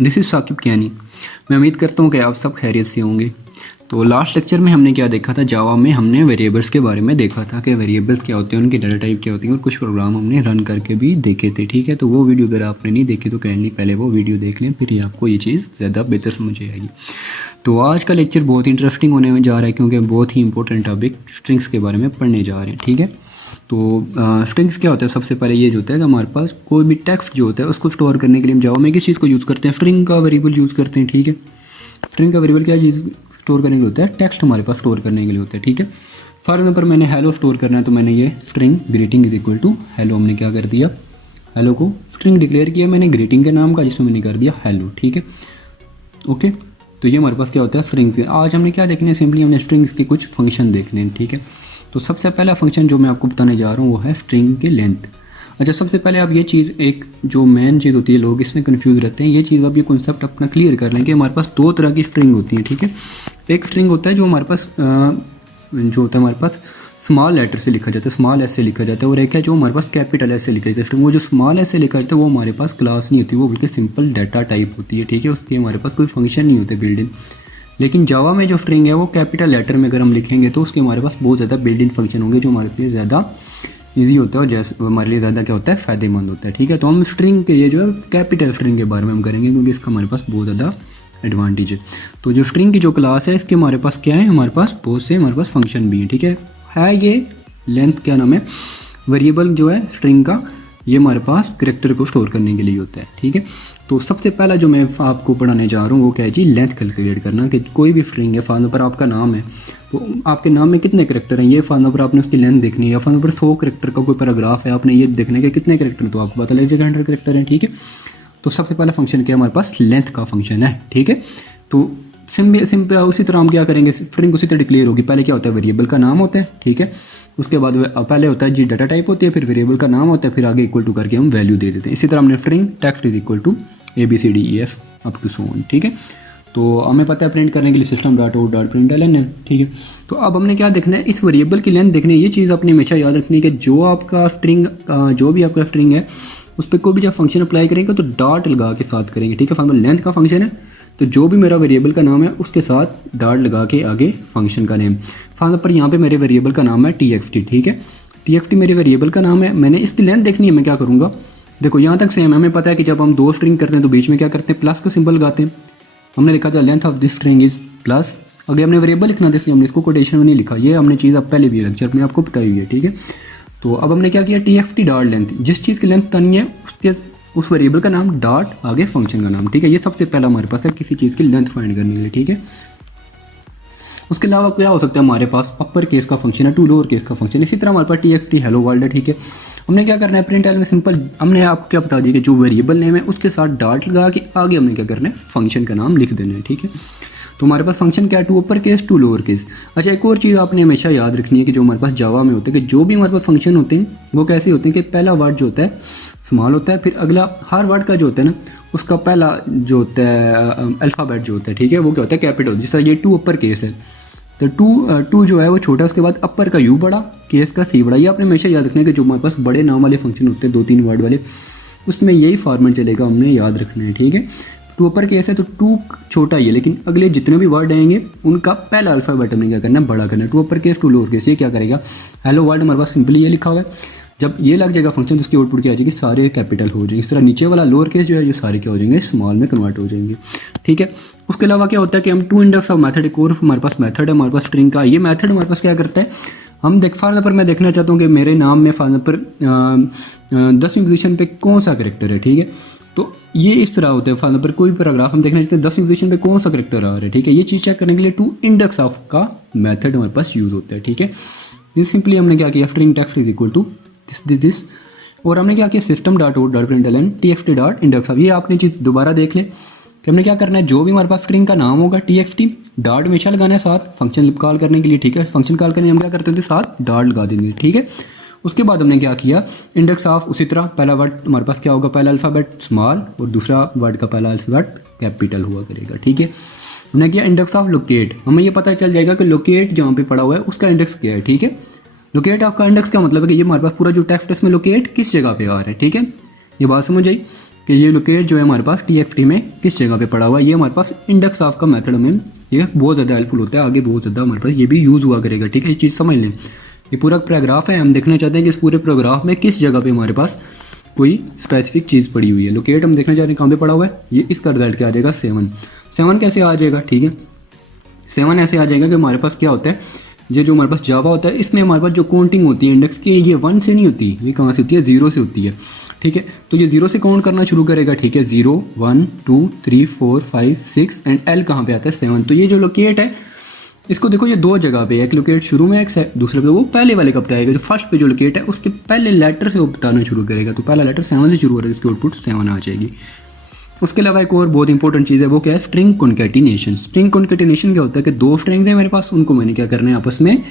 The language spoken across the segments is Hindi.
This is Saqib Kiani. मैं उम्मीद करता हूँ कि आप सब खैरियत से होंगे। तो लास्ट लेक्चर में हमने क्या देखा था, जावा में हमने वेरिएबल्स के बारे में देखा था कि वेरिएबल्स क्या होते हैं, उनके डाटा टाइप क्या होती हैं, और कुछ प्रोग्राम हमने रन करके भी देखे थे। ठीक है, तो वो वीडियो अगर आपने नहीं देखी तो काइंडली पहले वो वीडियो देख लें, फिर आपको ये चीज़ ज़्यादा बेहतर समझ आएगी। तो आज का लेक्चर बहुत इंटरेस्टिंग होने में जा रहा है, क्योंकि बहुत ही इंपॉर्टेंट टॉपिक स्ट्रिंग्स के बारे में पढ़ने जा रहे हैं। ठीक है, तो स्ट्रिंग्स क्या होता है, सबसे पहले ये जो होता है कि हमारे पास कोई भी टेक्स्ट जो होता है उसको स्टोर करने के लिए हम जावा में किस चीज़ को यूज़ करते हैं, स्ट्रिंग का वेरिएबल यूज़ करते हैं। ठीक है, स्ट्रिंग का वेरिएबल क्या चीज़ स्टोर करने के लिए होता है, टेक्स्ट हमारे पास स्टोर करने के लिए होता है। ठीक है, फॉर एग्जाम्पल मैंने हेलो स्टोर करना है, तो मैंने ये string greeting is equal to hello, हमने क्या कर दिया, हेलो को स्ट्रिंग डिक्लेयर किया मैंने ग्रीटिंग के नाम का, जिसमें मैंने कर दिया हेलो। ठीक है, ओके, तो ये हमारे पास क्या होता है स्ट्रिंग्स। आज हमने क्या देखने हैं, सिंपली हमने स्ट्रिंग्स के कुछ फंक्शन देखने हैं। ठीक है, तो सबसे पहला फंक्शन जो मैं आपको बताने जा रहा हूँ वो है स्ट्रिंग की लेंथ। अच्छा, सबसे पहले आप ये चीज़, एक जो मेन चीज़ होती है, लोग इसमें कंफ्यूज रहते हैं, ये चीज़ आप ये कॉन्सेप्ट अपना क्लियर कर लें कि हमारे पास दो तरह की स्ट्रिंग होती है। ठीक है, एक स्ट्रिंग होता है जो हमारे पास जो होता है हमारे पास स्मॉल लेटर से लिखा जाता है, स्मॉल एस से लिखा जाता है, और एक है जो हमारे पास कैपिटल एस से लिखा जाता है स्ट्रिंग। वो जो स्मॉल एस से लिखा जाता है वो हमारे पास क्लास नहीं होती, वो बल्कि सिंपल डाटा टाइप होती है। ठीक है, उसके हमारे पास कोई फंक्शन नहीं होते बिल्ड इन। लेकिन जावा में जो स्ट्रिंग है वो कैपिटल लेटर में अगर हम लिखेंगे तो उसके हमारे पास बहुत ज़्यादा बिल्ड इन फंक्शन होंगे, जो हमारे लिए ज़्यादा ईजी होता है और जैसे हमारे लिए ज़्यादा क्या होता है, फ़ायदेमंद होता है। ठीक है, तो हम स्ट्रिंग के ये जो है कैपिटल स्ट्रिंग के बारे में हम करेंगे, क्योंकि इसका हमारे पास बहुत ज़्यादा एडवांटेज है। तो जो स्ट्रिंग की जो क्लास है इसके हमारे पास क्या है, हमारे पास बहुत से हमारे पास फंक्शन भी हैं। ठीक है ये लेंथ क्या नाम है, वेरिएबल जो है स्ट्रिंग का, ये हमारे पास कैरेक्टर को स्टोर करने के लिए होता है। ठीक है, तो सबसे पहला जो मैं आपको पढ़ाने जा रहा हूँ वो क्या है जी, लेंथ कैलकुलेट करना। कि कोई भी स्ट्रिंग है, फॉर एग्जाम्पल आपका नाम है, तो आपके नाम में कितने कैरेक्टर हैं, ये फॉर एग्जाम्पल आपने उसकी लेंथ देखनी है। या फॉर एग्जाम्पल 100 कैरेक्टर का कोई पैराग्राफ है, आपने ये देखना है कि कितने कैरेक्टर हैं, तो आपको पता लग जाएगा 100 कैरेक्टर हैं। ठीक है, तो सबसे पहला फंक्शन क्या है, हमारे पास लेंथ का फंक्शन है। ठीक है, तो सिंपल उसी तरह हम क्या करेंगे, स्ट्रिंग उसी तरह डिक्लेयर होगी। पहले क्या होता है, वेरिएबल का नाम होता है। ठीक है, उसके बाद पहले होता है जी डाटा टाइप होती है, फिर वेरिएबल का नाम होता है, फिर आगे इक्वल टू करके हम वैल्यू दे देते हैं। इसी तरह हमने string text is equal to ABCDEF up to so on. ठीक है, तो हमें पता है प्रिंट करने के लिए system dot out dot print L है। ठीक है, तो अब हमने क्या देखना है, इस वेरिएबल की लेंथ देखनी है। ये चीज़ अपनी हमेशा याद रखनी है कि जो आपका स्ट्रिंग जो भी आपका स्ट्रिंग है उस पर कोई भी जब फंक्शन अप्लाई करेंगे तो डॉट लगा के साथ करेंगे। ठीक है, फॉर लेंथ का फंक्शन है तो जो भी मेरा वेरिएबल का नाम है उसके साथ डॉट लगा के आगे फंक्शन का नेम। फॉर पर यहाँ पे मेरे वेरिएबल का नाम है TXT। ठीक है, TXT मेरे वेरिएबल का नाम है, मैंने इसकी लेंथ देखनी है। मैं क्या करूँगा, देखो यहाँ तक सेम है, हमें पता है कि जब हम दो स्ट्रिंग करते हैं तो बीच में क्या करते हैं, प्लस का सिंबल लगाते हैं। हमने लिखा था length of this string is plus, अगर हमने वेरिएबल लिखना था इसलिए हमने इसको कोटेशन में नहीं लिखा। ये हमने चीज़ अब पहले भी लेक्चर में आपको बताई हुई है। ठीक है, तो अब हमने क्या किया, TXT डॉट लेंथ, जिस चीज़ की लेंथ तनी है उसके उस वेरिएबल का नाम डॉट आगे फंक्शन का नाम। ठीक है, ये सबसे पहला हमारे पास है किसी चीज़ की लेंथ फाइंड करने के लिए। ठीक है, उसके अलावा क्या हो सकता है, हमारे पास अपर केस का फंक्शन है, टू लोअर केस का फंक्शन। इसी तरह हमारे पास TXT हेलो वर्ल्ड है। ठीक है, हमने क्या करना है, प्रिंट एल में सिंपल हमने आपको क्या बता दिया कि जो वेरिएबल नेम है उसके साथ डॉट लगा के आगे हमने क्या करना है, फंक्शन का नाम लिख देना है। ठीक है, तो हमारे पास फंक्शन क्या है, to upper case to lower case. अच्छा, एक और चीज़ आपने हमेशा याद रखनी है कि जो हमारे पास जावा में होते हैं कि जो भी हमारे पास फंक्शन होते हैं वो कैसे होते हैं कि पहला वर्ड जो होता है स्मॉल होता है, फिर अगला हर वर्ड का जो होता है ना उसका पहला जो होता है अल्फ़ाबेट जो होता है, ठीक है, वो क्या होता है कैपिटल। जैसा ये टू अपर केस है तो टू जो है वो छोटा, उसके बाद अपर का यू बड़ा, केस का सी बड़ा। ये आपने हमेशा याद रखना है कि जो हमारे पास बड़े नाम वाले फंक्शन होते हैं 2-3 वर्ड वाले, उसमें यही फॉर्मेट चलेगा, हमने याद रखना है। ठीक है, टू अपर केस है तो टू छोटा ही है, लेकिन अगले जितने भी वर्ड आएंगे उनका पहला अल्फ़ाबेट हमने क्या करना है, बड़ा करना है। To upper case to lower case, ये क्या करेगा, हेलो वर्ल्ड हमारे पास सिंपली ये लिखा हुआ है। जब ये लग जाएगा फंक्शन तो उसकी आउटपुट क्या आ जाएगी, सारे कैपिटल हो जाएंगे। इस तरह नीचे वाला लोअर केस जो है ये सारे क्या हो जाएंगे, स्मॉल में कन्वर्ट हो जाएंगे। ठीक है, उसके अलावा क्या होता है कि हम टू इंडेक्स ऑफ मेथड, एक और हमारे पास मेथड है हमारे पास स्ट्रिंग का। ये मेथड हमारे पास क्या करता है, हम देख फॉर एग्जाम्पल मैं देखना चाहता हूँ कि मेरे नाम में फॉर एग्जाम्पल 10वीं पोजीशन पे कौन सा करेक्टर है। ठीक है, तो ये इस तरह होता है, फॉर एग्जाम्पल कोई पैराग्राफ हम देखना चाहते हैं 10वीं पोजीशन पे कौन सा करेक्टर आ रहा है। ठीक है, ये चीज़ चेक करने के लिए टू इंडेक्स ऑफ का मेथड हमारे पास यूज होता है। ठीक है, ये सिंपली हमने क्या किया, string text is equal to this और हमने क्या किया, system dot out dot print l TXT dot index of. ये आपने चीज़ दोबारा देख लें कि हमने क्या करना है, जो भी हमारे पास स्ट्रिंग का नाम होगा TXT डॉट हमेशा लगाना है साथ फंक्शन कॉल करने के लिए। ठीक है, फंक्शन कॉल करने हम क्या करते थे, साथ डॉट लगा देंगे। ठीक है, उसके बाद हमने क्या किया, इंडेक्स ऑफ, उसी तरह पहला वर्ड हमारे पास क्या होगा, पहला अल्फ़ाबेट स्मॉल और दूसरा वर्ड का पहला अल्फ़ाबेट कैपिटल हुआ करेगा। ठीक है, हमने किया इंडेक्स ऑफ लोकेट, हमें ये पता चल जाएगा कि लोकेट जहाँ पे पड़ा हुआ है उसका इंडेक्स क्या है। ठीक है, लोकेट आपका इंडेक्स का मतलब है कि ये हमारे पास पूरा जो टेक्स्ट है इसमें लोकेट किस जगह पे आ रहा है। ठीक है, ये बात समझ आई। कि ये लोकेट जो है हमारे पास TXT में किस जगह पे पड़ा हुआ है। ये हमारे पास इंडेक्स ऑफ का मेथड में ये बहुत ज़्यादा हेल्पफुल होता है, आगे बहुत ज़्यादा हमारे पास ये भी यूज़ हुआ करेगा, ठीक है। ये चीज़ समझ लें, ये पूरा पैराग्राफ है, हम देखना चाहते हैं कि इस पूरे पैराग्राफ में किस जगह पे हमारे पास कोई स्पेसिफिक चीज़ पड़ी हुई है। लोकेट हम देखना चाहते हैं कहाँ पे पड़ा हुआ है, ये इसका रिजल्ट क्या आ जाएगा 7 कैसे आ जाएगा, ठीक है। 7 ऐसे आ जाएगा कि हमारे पास क्या होता है, ये जो हमारे पास जावा होता है इसमें हमारे पास जो काउंटिंग होती है इंडेक्स की, ये 1 से नहीं होती, ये कहाँ से होती है 0 से होती है, ठीक है। तो ये 0 से काउंट करना शुरू करेगा, ठीक है। 0 1 2 3 4 5 6 एंड एल कहाँ पे आता है 7। तो ये जो लोकेट है इसको देखो ये 2 जगह पे है, एक लोकेट शुरू में एक दूसरे पे वो पहले वाले का बताएगा। जो फर्स्ट पे जो लोकेट है उसके पहले लेटर से वो बताना शुरू करेगा, तो पहला लेटर 7 से शुरू हो रहा है, इसकी आउटपुट 7 आ जाएगी। उसके अलावा एक और बहुत इंपॉर्टेंट चीज़ है, वो क्या है, स्ट्रिंग कॉन्कैटिनेशन। स्ट्रिंग कॉन्कैटिनेशन क्या होता है कि 2 स्ट्रिंग्स हैं मेरे पास, उनको मैंने क्या करना है आपस में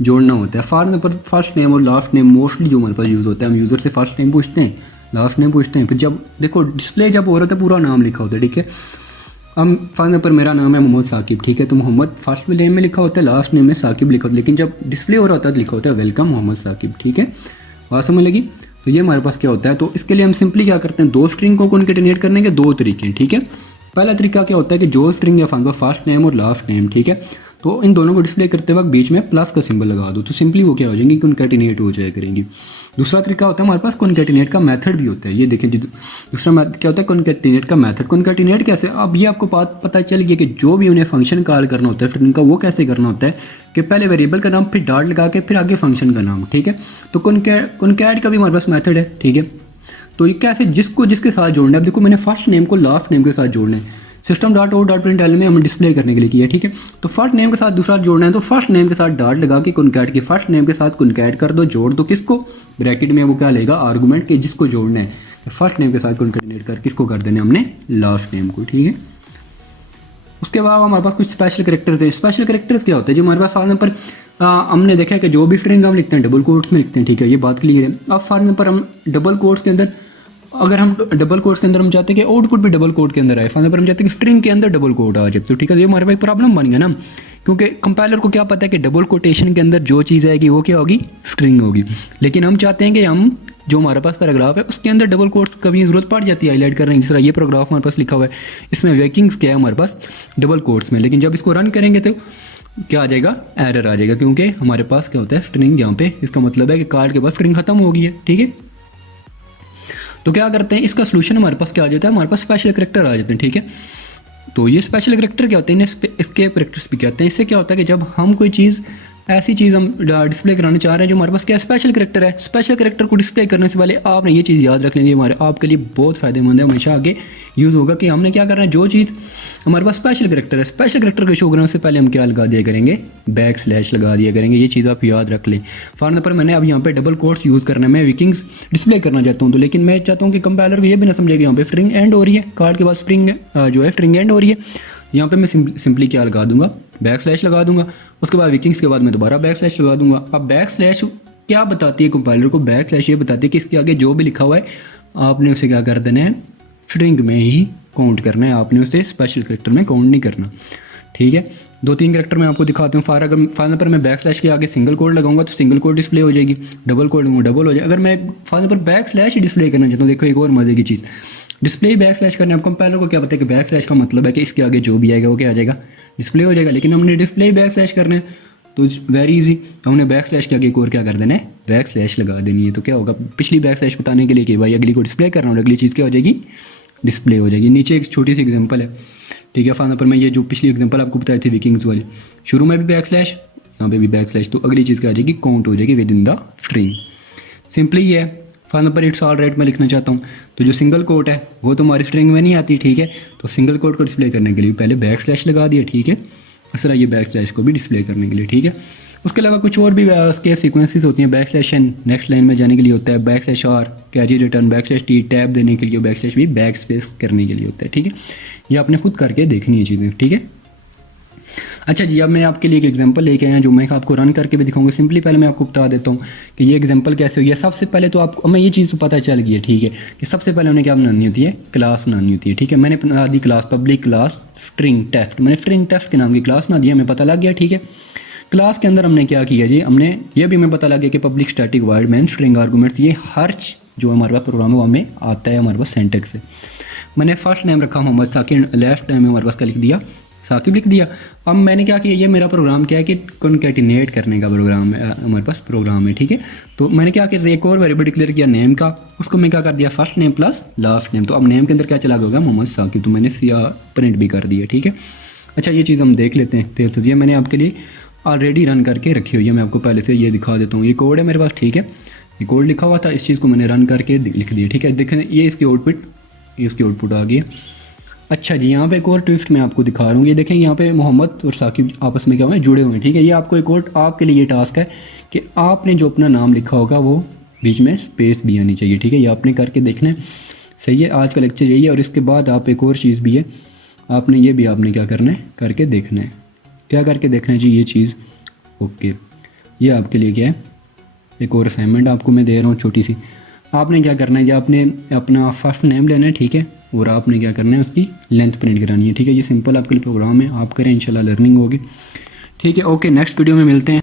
जोड़ना होता है। फॉर एग्जाम्पल फर्स्ट नेम और लास्ट नेम मोस्टली जो हमारे पास यूज़ होता है, हम यूज़र से फर्स्ट नेम पूछते हैं, लास्ट नेम पूछते हैं, फिर जब देखो डिस्प्ले जब हो रहा था पूरा नाम लिखा होता है, ठीक है। हम फॉर एग्जाम्पल मेरा नाम है मोहम्मद साकिब, ठीक है, तो मोहम्मद फर्स्ट नेम में लिखा होता है, लास्ट नेम में साकिब लिखा होता है, लेकिन जब डिस्प्ले हो रहा होता है तो लिखा होता है वेलकम मोहम्मद साकिब, ठीक है। बात समझ लगी। तो ये हमारे पास क्या होता है, तो इसके लिए हम सिंपली क्या करते हैं, 2 स्ट्रिंग को कॉन्कैटिनेट करने के 2 तरीके हैं, ठीक है। पहला तरीका क्या होता है कि जो स्ट्रिंग है फर्स्ट नेम और लास्ट नेम, ठीक है, तो इन दोनों को डिस्प्ले करते वक्त बीच में प्लस का सिंबल लगा दो, तो सिंपली वो क्या हो जाएंगी, कॉन्कैटिनेट हो जाया करेंगी। दूसरा तरीका होता है हमारे पास कॉन्कैटिनेट का मेथड भी होता है, ये देखें जी, दूसरा क्या होता है कॉन्कैटिनेट का मेथड। कॉन्कैटिनेट कैसे, अब ये आपको बात पता चल गई कि जो भी उन्हें फंक्शन कॉल करना होता है फिर उनका वो कैसे करना होता है कि पहले वेरिएबल का नाम फिर डॉट लगा के फिर आगे फंक्शन का नाम, ठीक है। तो कॉन्कैट का भी हमारे पास मेथड है, ठीक है। तो ये कैसे, जिसको जिसके साथ जोड़ना है, अब देखो मैंने फर्स्ट नेम को लास्ट नेम के साथ जोड़ना है, system.out.println में हमने डिस्प्ले करने के लिए किया, ठीक है। तो फर्स्ट नेम के साथ दूसरा जोड़ना है, तो फर्स्ट नेम के साथ डॉट लगा के कॉन्कैट के फर्स्ट नेम के साथ कॉन्कैट कर दो, जोड़ दो किसको, ब्रैकेट में वो क्या लेगा आर्गुमेंट के जिसको जोड़ना है, फर्स्ट नेम के साथ कॉन्कैटिनेट कर किसको कर देने हमने लास्ट नेम को, ठीक है। उसके बाद हमारे पास कुछ स्पेशल कैरेक्टर्स हैं। स्पेशल कैरेक्टर्स क्या होते हैं, जो हमारे पास फॉर एग्जाम्पल हमने देखा है कि जो भी स्ट्रिंग हम लिखते हैं डबल कोट्स में लिखते हैं, ठीक है, ये बात क्लियर है। अब फॉर एग्जाम्पल हम डबल कोट्स के अंदर, अगर हम डबल कोट्स के अंदर हम चाहते हैं कि आउटपुट भी डबल कोट के अंदर आए, फॉर एग्जाम्पल हम चाहते हैं कि स्ट्रिंग के अंदर डबल कोट आ जाए, तो ठीक है, ये हमारे पास एक प्रॉब्लम बन गया ना, क्योंकि कंपाइलर को क्या पता है कि डबल कोटेशन के अंदर जो चीज़ आएगी वो क्या होगी, स्ट्रिंग होगी। लेकिन हम चाहते हैं कि हम जो हमारे पास पैराग्राफ है उसके अंदर डबल कोट्स कभी जरूरत पड़ जाती है हाईलाइट करने की, जिस तरह ये पैराग्राफ हमारे पास लिखा हुआ है, इसमें वेकिंग्स क्या है हमारे पास डबल कोट्स में, लेकिन जब इसको रन करेंगे तो क्या आ जाएगा, एरर आ जाएगा, क्योंकि हमारे पास क्या होता है स्ट्रिंग यहाँ पे, इसका मतलब है कि कार्ड के पास स्ट्रिंग खत्म हो गई है, ठीक है। तो क्या करते हैं, इसका सोल्यूशन हमारे पास क्या आ जाता है, हमारे पास स्पेशल कैरेक्टर आ जाते हैं, ठीक है। तो ये स्पेशल कैरेक्टर क्या होते हैं, इसके कैरेक्टर्स भी कहते हैं। इससे क्या होता है कि जब हम कोई चीज़ ऐसी चीज़ हम डिस्प्ले कराना चाह रहे हैं जो हमारे पास क्या स्पेशल कैरेक्टर है, स्पेशल कैरेक्टर को डिस्प्ले करने से पहले आपने ये चीज़ याद रख लेंगे, हमारे आपके लिए बहुत फ़ायदेमंद है, हमेशा आगे यूज़ होगा कि हमने क्या करना है, जो चीज़ हमारे पास स्पेशल कैरेक्टर है, स्पेशल कैरेक्टर को शो करने से पहले हम क्या लगा दिया करेंगे, बैकस्लैश लगा दिया करेंगे। ये चीज़ आप याद रख लें। फॉर एग्जाम्पल मैंने अब यहाँ पे डबल कोट्स यूज़ करना है, मैं विकिंग्स डिस्प्ले करना चाहता हूँ, तो लेकिन मैं चाहता हूँ कि कंपाइलर को ये भी ना समझे कि यहाँ पे स्ट्रिंग एंड हो रही है, कार्ड के बाद स्ट्रिंग जो है स्ट्रिंग एंड हो रही है, यहाँ पे मैं सिंपली क्या लगा दूंगा, बैकस्लैश लगा दूंगा। उसके बाद विकिंग्स के बाद मैं दोबारा बैकस्लैश लगा दूंगा। अब बैकस्लैश क्या बताती है कंपाइलर को, बैकस्लैश ये बताती है कि इसके आगे जो भी लिखा हुआ है आपने उसे क्या कर देना है, स्ट्रिंग में ही काउंट करना है, आपने उसे स्पेशल कैरेक्टर में काउंट नहीं करना, ठीक है। 2-3 कैरेक्टर मैं आपको दिखाता हूँ। फॉर एग्जाम्पल मैं बैकस्लैश के आगे सिंगल कोड लगाऊंगा तो सिंगल कोड डिस्प्ले हो जाएगी, डबल कोड लगाऊंगा डबल हो जाएगा। अगर मैं for example backslash he display करना चाहता हूँ, देखो एक और मजे की चीज़, डिस्प्ले बैकस्लैश करने अब कंपाइलर को क्या पता है कि बैकस्लैश का मतलब है कि इसके आगे जो भी आएगा वो क्या आ जाएगा, डिस्प्ले हो जाएगा। लेकिन हमने डिस्प्ले बैकस्लैश करना है तो वेरी इजी, हमने बैकस्लैश के आगे एक और क्या कर देना है, बैकस्लैश लगा देनी है। तो क्या होगा, पिछली बैकस्लैश बताने के लिए कि भाई अगली को डिस्प्ले कर रहा हूँ, अगली चीज़ क्या हो जाएगी, डिस्प्ले हो जाएगी। नीचे एक छोटी सी एग्जांपल है, ठीक है। फॉर एग्जाम्पल मैं ये जो पिछली एग्जांपल आपको बताई थी विकिंग्स वाली, शुरू में भी बैकस्लैश, यहाँ पे भी बैकस्लैश, तो अगली चीज़ क्या आ जाएगी, काउंट हो जाएगी with in the string. Simply ये है। For example it's all right मैं लिखना चाहता हूँ, तो जो सिंगल कोट है वो तो हमारी स्ट्रिंग में नहीं आती, ठीक है। तो सिंगल कोट को डिस्प्ले करने के लिए पहले बैकस्लैश लगा दिया, ठीक है। इस तरह ये बैकस्लैश को भी डिस्प्ले करने के लिए, ठीक है। उसके अलावा कुछ और भी उसके सीक्वेंसेस होती हैं, बैकस्लैश एन नेक्स्ट लाइन में जाने के लिए होता है, backslash r carry return, backslash t tab देने के लिए, बैकस्लैश भी बैक स्पेस करने के लिए होता है, ठीक है। ये आपने खुद करके देखनी है चीज़ें, ठीक है। अच्छा जी, अब मैं आपके लिए एक एग्जांपल लेके आया जो मैं आपको रन करके भी दिखाऊंगा। सिंपली पहले मैं आपको बता देता हूँ कि ये एग्जांपल कैसे हुई है। सबसे पहले तो आपको मैं ये चीज़ तो पता चल गई है, ठीक है, कि सबसे पहले हमने क्या बनानी होती है, क्लास बनानी होती है, ठीक है। मैंने बना दी class, public class string test, मैंने स्ट्रिंग टेस्ट के नाम की क्लास बना दी, हमें पता लग गया, ठीक है। क्लास के अंदर हमने क्या किया जी, हमने ये भी हमें पता लग गया कि public static void main string arguments, ये हर जो हमारे पास प्रोग्राम है वो हमें आता है हमारे पास सिंटैक्स से। मैंने फर्स्ट नेम रखा मोहम्मद साकिब, लेफ्ट नेम में हमारे पास क्या लिख दिया, साकिब लिख दिया। अब मैंने क्या किया, ये मेरा प्रोग्राम क्या है कि कॉन्कैटिनेट करने का प्रोग्राम है, हमारे पास प्रोग्राम है, ठीक है। तो मैंने क्या किया, एक और वेरिएबल डिक्लेयर किया नेम का, उसको मैं क्या कर दिया, first name plus last name. तो अब नेम के अंदर क्या चला गया, मोहम्मद साकिब, तो मैंने सिया प्रिंट भी कर दिया, ठीक है। अच्छा ये चीज़ हम देख लेते हैं, तो ये मैंने आपके लिए ऑलरेडी रन करके रखी हुई है, मैं आपको पहले से ये दिखा देता हूँ। ये कोड है मेरे पास, ठीक है, ये कोड लिखा हुआ था, इस चीज़ को मैंने रन करके लिख दिया, ठीक है। देखें ये इसकी आउटपुट आ गई है। अच्छा जी, यहाँ पे एक और ट्विस्ट मैं आपको दिखा रहा हूँ। ये देखें यहाँ पे मोहम्मद और साकिब आपस में क्या हुए, जुड़े हुए हैं, ठीक है। ये आपको एक और आपके लिए ये टास्क है कि आपने जो अपना नाम लिखा होगा वो बीच में स्पेस भी आनी चाहिए, ठीक है। ये आपने करके देखना है, सही है। आज का लेक्चर यही है। और इसके बाद आप एक और चीज़ भी है, आपने ये भी आपने क्या करना है, करके देखना है। क्या करके देखना है जी, ये चीज़, ओके। ये आपके लिए क्या है, एक और असाइनमेंट आपको मैं दे रहा हूँ छोटी सी। आपने क्या करना है कि आपने अपना फर्स्ट नेम लेना है, ठीक है, और आपने क्या करना है, उसकी लेंथ प्रिंट करानी है, ठीक है। ये सिंपल आपके लिए प्रोग्राम है, आप करें, इंशाल्लाह लर्निंग होगी, ठीक है। ओके, नेक्स्ट वीडियो में मिलते हैं।